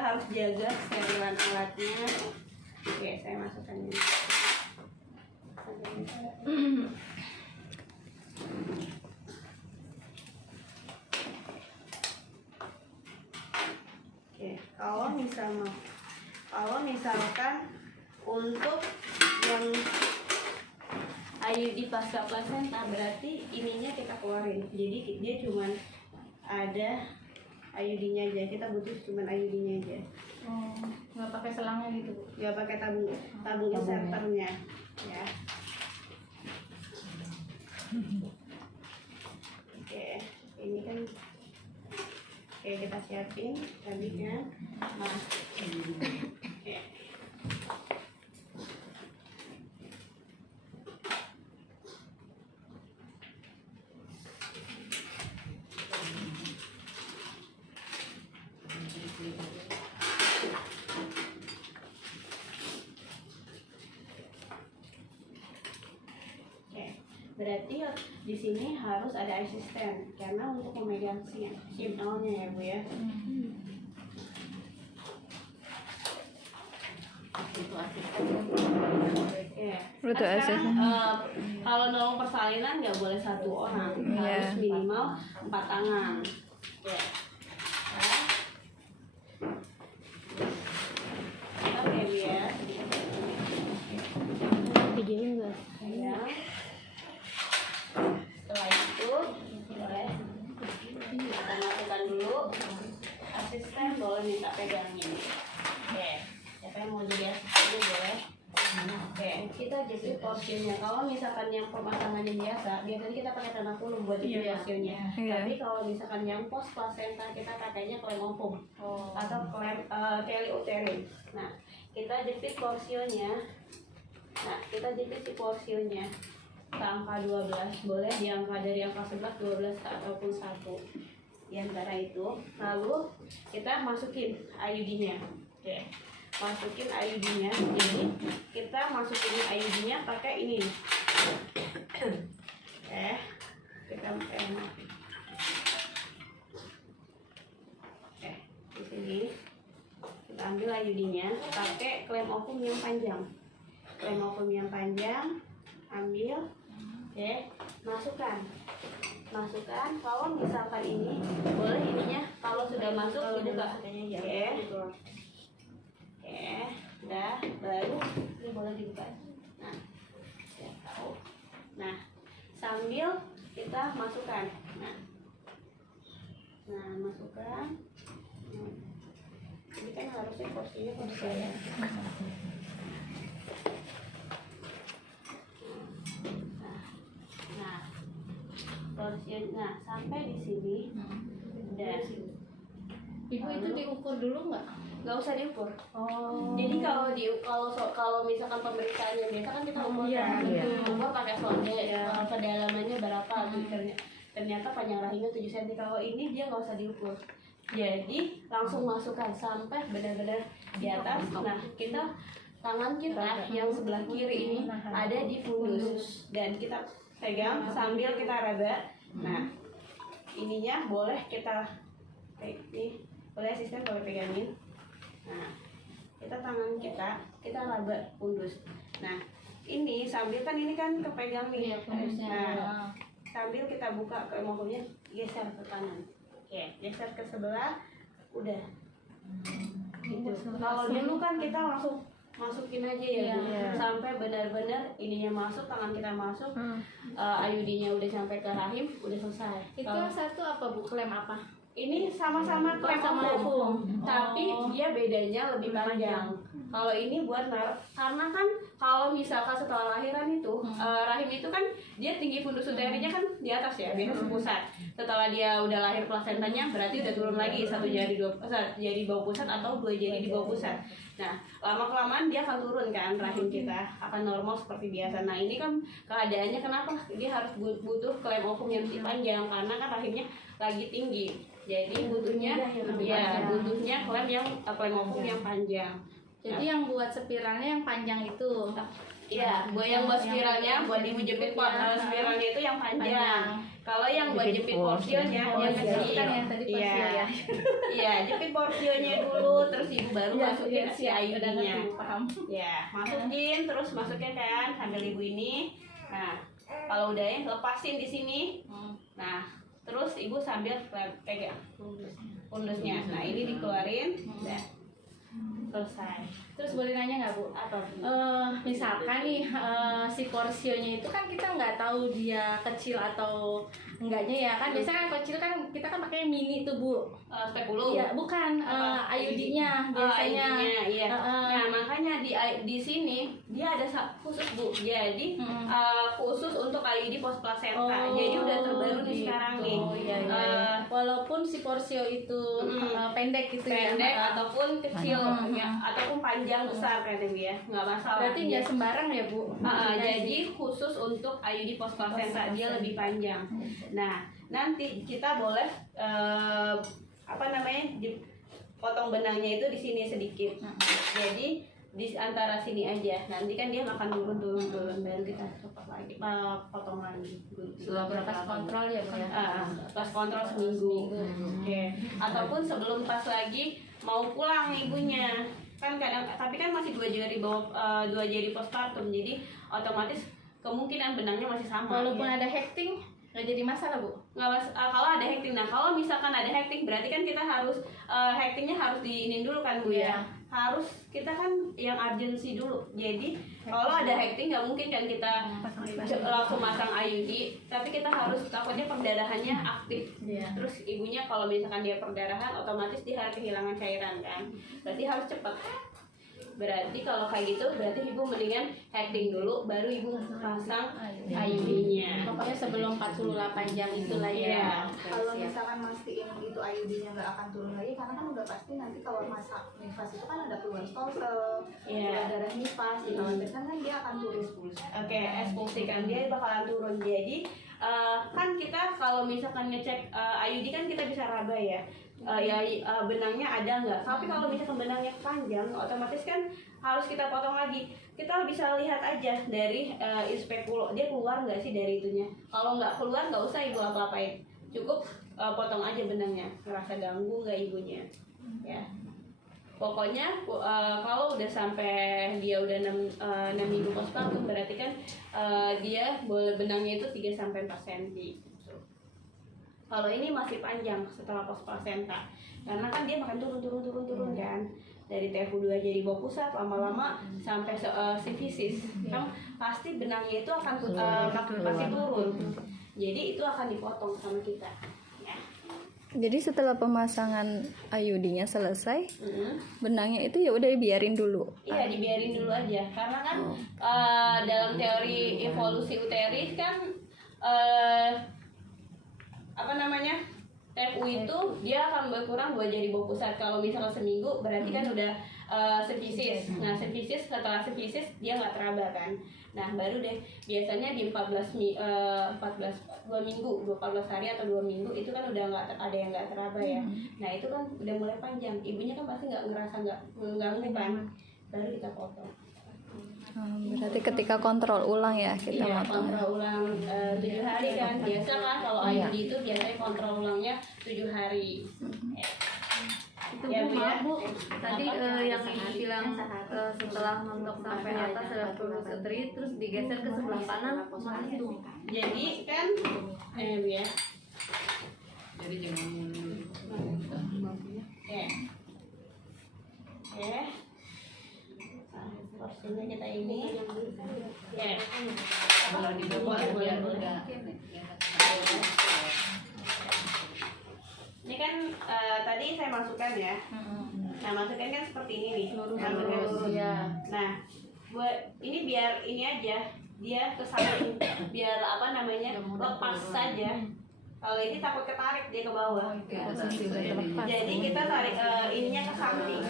harus jaga sterilan alatnya. Oke, saya masukkan ini. Oke, kalau misalkan untuk yang IUD pasca plasenta berarti ininya kita keluarin. Jadi dia cuman ada IUD-nya aja. Kita butuh cuman IUD-nya aja. Nggak pakai selangnya gitu, Bu? Nggak pakai tabung inserternya, ya. Oke, ini kan kita siapin tadi kan. Nah, oke. Berarti di sini harus ada asisten karena untuk memegang signalnya ya Bu ya. Itu asisten. Kalau nolong persalinan nggak boleh satu orang, harus minimal 4 tangan. Ya. Oke Bu ya. Videoin nggak? Ya. Setelah itu boleh kita masukkan dulu, asisten boleh minta pegangin. Oke, siapa yang mau jadi asisten dulu boleh. Oke, kita jepit porsinya. Kalau misalkan yang pemasangannya biasanya kita pakai tanah kulum buat jepit porsinya. Tapi kalau misalkan yang post placenta kita pakainya klem ovum atau klem teliuterin. Nah, kita jepit porsinya. Ke angka 12, boleh di angka dari angka 11, 12 ataupun 1 di antara itu. Lalu kita masukin IUD-nya. Oke. Masukin IUD-nya. Jadi kita masukin IUD-nya pakai ini. Kita di sini kita ambil IUD-nya pakai klem ovum yang panjang. Ambil. Oke, masukkan. Kalau misalkan ini boleh ininya kalau sudah masuk dibuka. Oke, udah baru ini boleh dibuka. Nah, ya tahu. Nah, sambil kita masukkan. Nah, masukkan. Ini kan harusnya porsinya ya. Nah, sampai di sini udah. Ibu itu diukur dulu nggak? Nggak usah diukur. Jadi kalau misalkan pemeriksaannya biasa kan kita ukur ukur pakai sonde, kedalamannya berapa, ternyata panjang rahimnya 7 cm. Kalau ini dia nggak usah diukur. Jadi langsung masukkan sampai benar-benar di atas. Nah, tangan kita yang sebelah kiri ini ada di fundus dan kita pegang sambil kita raba. Nah, ininya boleh kita ini boleh asisten boleh pegangin. Nah, tangan kita raba fundus. Nah, ini sambil kan ini kan kepegang nih. Nah, sambil kita buka ke mobilnya, geser ke kanan. Oke, geser ke sebelah. Udah. Gitu. Kalau dulu kan kita langsung masukin aja ya Bu, sampai benar-benar ininya masuk, tangan kita masuk, IUD-nya udah sampai ke rahim, udah selesai. Itu yang satu apa Bu, klem apa? Ini sama-sama klem ovum, tapi dia bedanya lebih panjang. Kalau ini buat karena kan kalau misalkan setelah lahiran itu rahim itu kan dia tinggi fundus uterinya kan di atas ya, biasa sepusat. Setelah dia udah lahir plasentanya berarti udah turun lagi 1 jari di bawah pusat atau 2 jari di bawah pusat. Nah, lama-kelamaan dia akan turun kan, rahim kita akan normal seperti biasa. Nah, ini kan keadaannya kenapa dia harus butuh klem ovum yang lebih panjang karena kan rahimnya lagi tinggi. Jadi butuhnya klem ovum yang panjang. Jadi yang buat spiralnya yang panjang itu. Iya, yang buat spiralnya, buat ibu jepit spiralnya itu yang panjang. Kalau yang buat jepit porsionya, yang kecil, yang tadi porsio ya. Iya, jepit porsionya dulu, terus ibu baru masukin si IUD-nya. Paham. Ya, masukin, terus masukin kan sambil ibu ini. Nah, kalau udah ya lepasin di sini. Nah, terus ibu sambil pegang pundusnya. Nah, ini dikeluarin, udah selesai. Terus boleh nanya nggak Bu? Apa? Misalkan nih si porsionya itu kan kita nggak tahu dia kecil atau enggaknya ya kan. Biasanya kan kecil kan kita kan pakai mini tuh Bu. Spekulu? Iya, bukan IUD-nya biasanya. IUD-nya, iya. Nah, makanya di sini dia ada khusus Bu. Jadi khusus untuk IUD post placenta. Jadi udah terbaru nih sekarang nih. Walaupun si porsio itu pendek gitu ya. Pendek ataupun kecil ya, ataupun panjang besar kan Ibu ya. Nggak masalah. Berarti nggak sembarang ya Bu. Jadi khusus untuk IUD post placenta dia lebih panjang. Nah, nanti kita boleh potong benangnya itu di sini sedikit. Jadi di antara sini aja. Nanti kan dia akan turun baru kita potong lagi. Pas kontrol ya Bu ya. Pas kontrol seminggu. Oke. Ataupun sebelum pas lagi mau pulang ibunya. Kan kadang tapi kan masih 2 jari bawah 2 jari postpartum. Jadi otomatis kemungkinan benangnya masih sama. Walaupun ada hecting nggak jadi masalah Bu? Nggak kalau ada hecting. Nah kalau misalkan ada hecting berarti kan kita harus hectingnya harus diinin dulu kan Bu ya. Harus kita kan yang urgency dulu. Jadi kalau ada hecting nggak mungkin kan kita langsung masang IUD. Tapi kita harus takutnya perdarahannya aktif. Terus ibunya kalau misalkan dia perdarahan otomatis dia kehilangan cairan kan. Berarti harus cepat. Berarti kalau kayak gitu berarti ibu mendingan hecting dulu baru ibu pasang IUD-nya. Pokoknya sebelum 48 jam itulah ya. Kalau misalkan mastiin itu IUD-nya nggak akan turun lagi karena kan udah pasti nanti kalau masa nifas itu kan ada keluar stolsel, keluar darah nifas, dikhawatirkan kan dia akan turun. Oke, ekspulsi kan dia bakalan turun. Jadi kan kita kalau misalkan ngecek IUD kan kita bisa raba ya. Benangnya ada nggak? Tapi kalau misalkan benangnya panjang, otomatis kan harus kita potong lagi. Kita bisa lihat aja dari inspekulo dia keluar nggak sih dari itunya. Kalau nggak keluar nggak usah ibu apa-apain, cukup potong aja benangnya. Ngerasa ganggu nggak ibunya? Ya. Pokoknya kalau udah sampai dia udah 6 minggu postpartum berarti kan dia boleh benangnya itu 3-4 cm. Kalau ini masih panjang setelah post placenta, karena kan dia makan turun kan dari TFU2 jadi bawah pusat lama-lama sampai sifisis, kan pasti benangnya itu akan pasti turun. Jadi itu akan dipotong sama kita. Ya. Jadi setelah pemasangan IUD-nya selesai, benangnya itu ya udah dibiarin dulu. Iya, dibiarin dulu aja, karena kan dalam teori evolusi uteris kan TFU itu dia akan berkurang 2 jari bawah pusat. Kalau misalnya seminggu berarti kan udah sifisis. Nah sifisis setelah sifisis dia nggak teraba kan. Nah baru deh biasanya di 2 minggu 14 hari atau 2 minggu itu kan udah nggak ada yang nggak teraba ya. Nah itu kan udah mulai panjang. Ibunya kan pasti nggak ngerasa nggak mengganggu kan. Baru kita potong. Berarti ketika kontrol ulang ya kita motong. Kontrol ulang 7 hari kan biasa kan kalau IUD itu biasanya kontrol ulangnya 7 hari. Itu Bu, maaf Bu, tadi yang Ibu bilang setelah mentok sampai atas ada pelus uteri terus digeser ke sebelah kanan mana itu? Jadi kan Bu ya. Jadi jangan Oke. Porsinya kita ini kalau di bawah biar udah ini kan tadi saya masukkan ya. Nah masukkan kan seperti ini nih, masukkan lurus. Nah buat ini biar ini aja dia ke samping biar lepas saja. Kalau ini takut ketarik dia ke bawah. Jadi kita tarik ininya ke samping.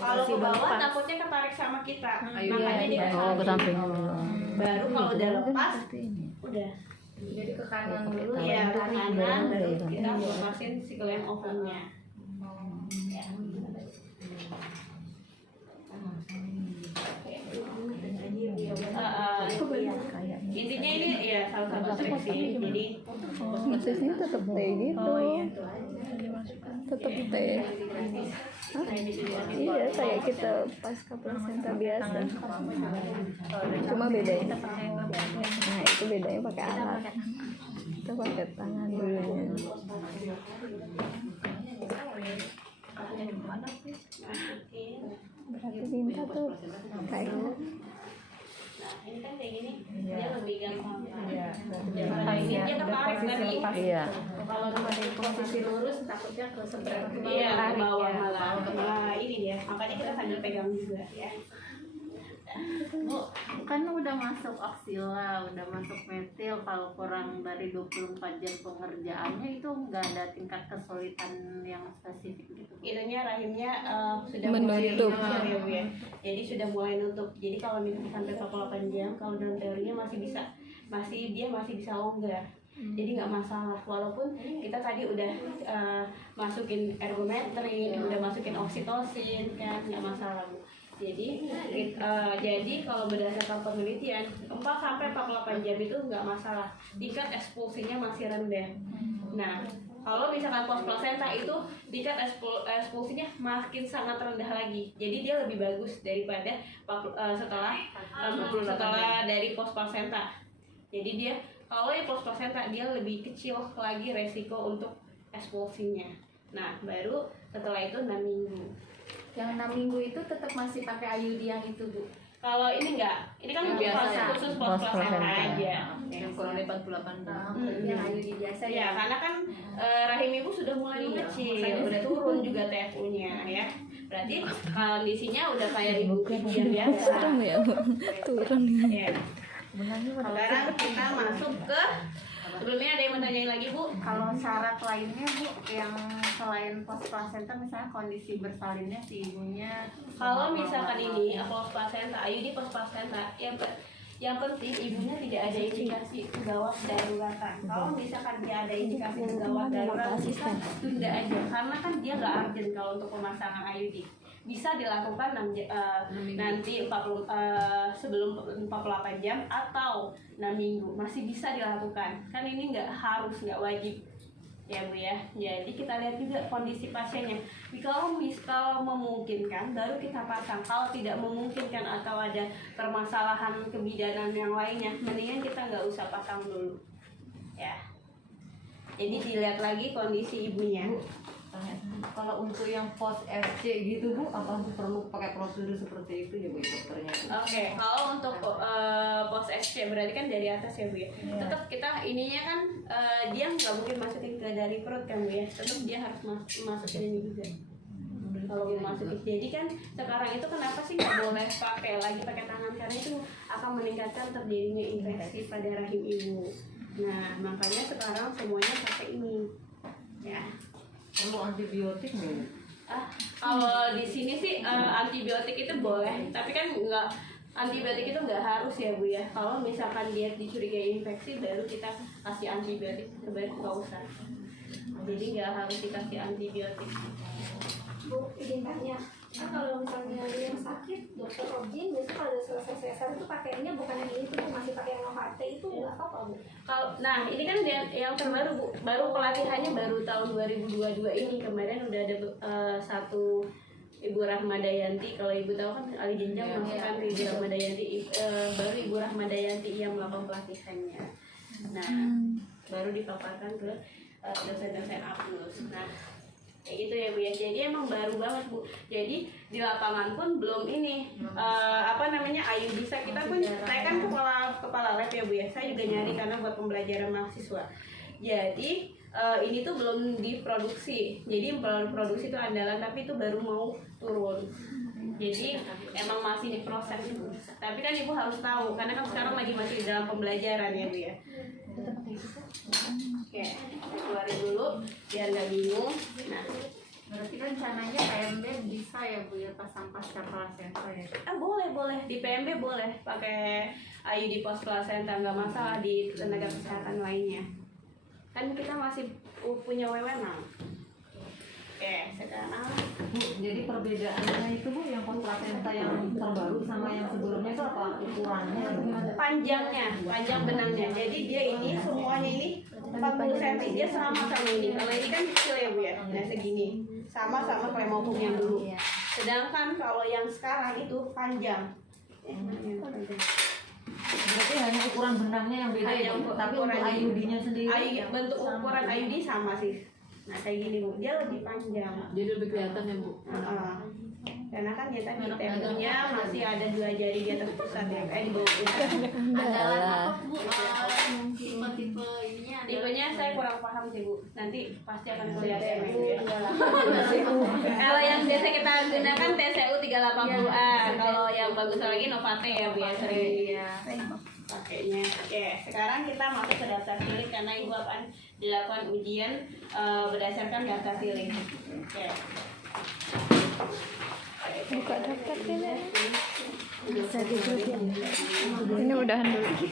Kalau ke bawah takutnya ketarik sama kita, makanya dia ke samping. Baru kalau udah lepas, udah. Jadi ke kanan dulu Iya, ke kanan baru kita lepasin si klem ovennya. Ya. intinya ini ya salah satu trik sih. Jadi Prosesnya tetap T gitu. Tetap T. Hah? Iya, kayak kita pasca plasenta biasa. Cuma bedanya. Nah, itu bedanya pakai alat. Kita pakai tangan dulunya. Berarti minta tuh kayak nah ini kan kayak gini, dia lebih gampang. Dia ketarik tadi. Iya. Kalau di posisi lurus takutnya ke seberang ke bawah. Iya, ke bawah malah. Nah, ini dia. Makanya kita sambil pegang juga ya. Bu, kan udah masuk oksila, udah masuk metil, kalau kurang dari 24 jam pengerjaannya itu nggak ada tingkat kesulitan yang spesifik gitu. Itunya rahimnya sudah Menutup. mulai ya, Bu, ya. Jadi sudah mulai nutup. Jadi kalau misalnya sampai 48 jam, kalau dalam teorinya dia masih bisa longgar. Jadi nggak masalah, walaupun kita tadi udah masukin ergometrin, udah masukin oksitosin kan, nggak masalah, Bu. Jadi kalau berdasarkan penelitian 4 sampai 48 jam itu nggak masalah, tingkat ekspulsinya masih rendah. Nah, kalau misalkan post placenta itu tingkat ekspulsinya makin sangat rendah lagi. Jadi dia lebih bagus daripada setelah dari post placenta. Jadi dia kalau yang post placenta dia lebih kecil lagi resiko untuk ekspulsinya. Nah, baru setelah itu 6 minggu. Yang 6 minggu itu tetap masih pakai IUD yang itu, Bu. Kalau ini enggak, ini kan untuk biasa ya. khusus post placenta aja. Yang kurang dari 48 jam. Yang IUD biasa Ya, karena kan rahim ibu sudah mulai mengecil, udah turun juga TFU-nya ya. Berarti kondisinya udah kayak ibu yang biasa. turun ya, Bu. Turun ya. Ya. Sekarang kita masuk ke sebelumnya ada yang mau tanyain lagi, Bu? Kalau syarat lainnya, Bu, yang selain post placenta misalnya kondisi bersalinnya si ibunya. Kalau misalkan ini post placenta, IUD post placenta, yang penting ibunya tidak ada indikasi gawat daruratan. Kalau misalkan dia ada indikasi gawat darurat, kita tunda aja, karena kan dia nggak urgent kalau untuk pemasangan IUD. Bisa dilakukan nanti sebelum 48 jam atau 6 minggu masih bisa dilakukan. Kan ini nggak wajib ya, Bu ya. Jadi kita lihat juga kondisi pasiennya. Kalau memungkinkan baru kita pasang. Kalau tidak memungkinkan atau ada permasalahan kebidanan yang lainnya, mendingan kita nggak usah pasang dulu ya. Jadi dilihat lagi kondisi ibunya. Kalau untuk yang post FC gitu Bu, apa perlu pakai prosedur seperti itu ya Bu dokternya? Oke, kalau untuk post SC berarti kan dari atas ya, Bu ya. Tetap kita ininya kan dia nggak mungkin masukin ke dari perut kan, Bu ya. Tetap dia harus masukin ini juga. Kalau mau masukin, jadi kan sekarang itu kenapa sih nggak boleh pakai tangan, karena itu akan meningkatkan terjadinya infeksi pada rahim ibu. Nah, makanya sekarang semuanya pakai ini ya. Perlu antibiotik nggak? Kalau di sini sih antibiotik itu boleh, tapi kan antibiotik itu nggak harus ya, Bu ya. Kalau misalkan dia dicurigai infeksi, baru kita kasih antibiotik, sebaiknya nggak usah. Jadi nggak harus dikasih antibiotik. Bu, izin tanya, kan kalau misalnya yang sakit, dokter Objin biasanya kalau udah selesai sesar itu pakainya bukan yang ini tuh, masih pakai yang OHT itu nggak apa-apa, Bu? Nah ini kan yang terbaru, Bu. Baru pelatihannya baru tahun 2022 ini. Kemarin udah ada satu Ibu Rahmadayanti, kalau Ibu tahu kan Ali Jenjang masukkan Ibu Rahmadayanti, baru Ibu Rahmadayanti yang melakukan pelatihannya. Nah, baru dipaparkan ke dosen-dosen APNUS. Nah, kayak gitu ya, Bu ya. Jadi emang baru banget, Bu. Jadi di lapangan pun belum ini IUD kita pun, saya kan kepala lab ya, Bu ya. Saya juga nyari karena buat pembelajaran mahasiswa. Jadi ini tuh belum diproduksi. Jadi produksi itu andalan, tapi itu baru mau turun. Jadi emang masih diproses, Bu. Tapi kan Ibu harus tahu karena kan sekarang masih dalam pembelajaran ya, Bu ya. Oke, keluarin dulu biar nggak bingung. Nah, Berarti rencananya PMB bisa ya Bu ya pasang pasca placenta ya? boleh di PMB boleh pakai IUD post placenta, nggak masalah di tenaga kesehatan lainnya. Kan kita masih punya wewenang. Oke, sekarang Bu, jadi perbedaannya itu Bu yang pos plasenta yang terbaru sama yang sebelumnya itu apa ukurannya? Panjang benangnya. Jadi dia ini semuanya ini 40 cm, dia sama ini. Kalau ini kan kecil ya Bu ya, nah segini. Sama Plymouth yang dulu. Sedangkan kalau yang sekarang itu panjang. Berarti hanya ukuran benangnya yang beda ya, Bu? Tapi untuk IUD-nya sendiri? Bentuk ukuran IUD sama sih. Nah kayak gini Bu, dia lebih panjang. Jadi lebih kelihatan ya Bu. Karena kan dia tadi temponya masih ada 2 jari di atas pusat ya, di bawah pusat. Andalan apa Bu? Tipe-tipe ininya ada. Tipenya saya kurang paham sih Bu. Nanti pasti akan kelihatan ya. Kalau yang biasa kita gunakan TCU 380A. Kalau yang bagus lagi Novate ya Bu ya sering pakainya. Oke, sekarang kita masuk ke daftar pilih karena Ibu akan dilakukan ujian berdasarkan daftar pilih. Oke. Buka daftar pilih. Bisa dibuat ya. Ini udahan dulu.